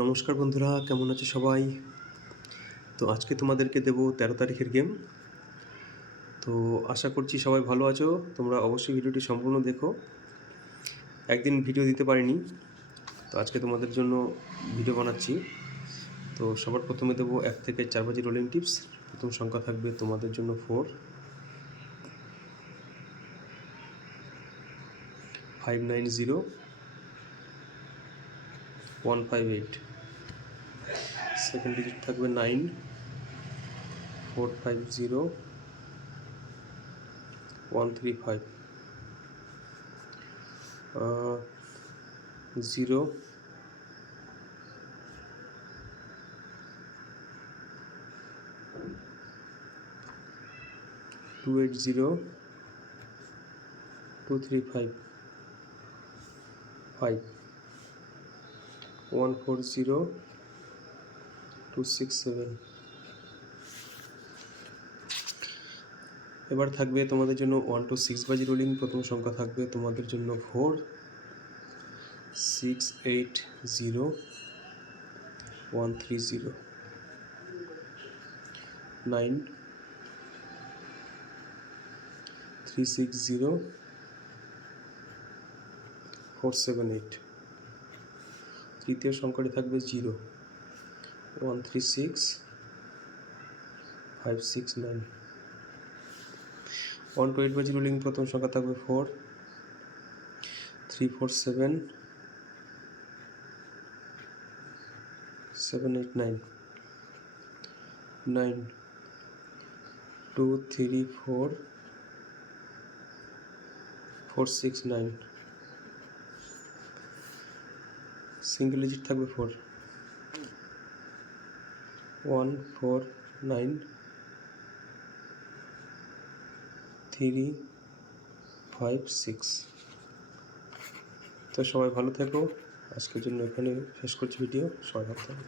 নমস্কার বন্ধুরা, কেমন আছো সবাই? তো আজকে তোমাদেরকে দেব 13 তারিখের গেম। তো আশা করছি সবাই ভালো আছো। তোমরা অবশ্যই ভিডিওটি সম্পূর্ণ দেখো। একদিন ভিডিও দিতে পারিনি, তো আজকে তোমাদের জন্য ভিডিও বানাচ্ছি। তো সবার প্রথমে দেবো 1 থেকে 4 বাজি রোলিং টিপস। প্রথম সংখ্যা থাকবে তোমাদের জন্য 4, 590, 158। সেকেন্ড ডিজিট থাকবে 9, 450, 135, 0, 280, 235, 5, 140, 267। এবার থাকবে তোমাদের জন্য 1 to 6 বাজি রোলিং। প্রথম সংখ্যা থাকবে তোমাদের জন্য 4, 680, 130, 9, 360, 478। তৃতীয় সংখ্যাটি থাকবে 0, 136, 569। 1 to 8 বাজি রোলিং। প্রথম সংখ্যা থাকবে 4, 347, 789, 9, 234, 469। সিঙ্গেল ডিজিট থাকবে 4, 149, 356। তো সবাই ভালো থেকো। আজকের জন্য এখানে শেষ করছি ভিডিও। সবাই ভালো থাকো।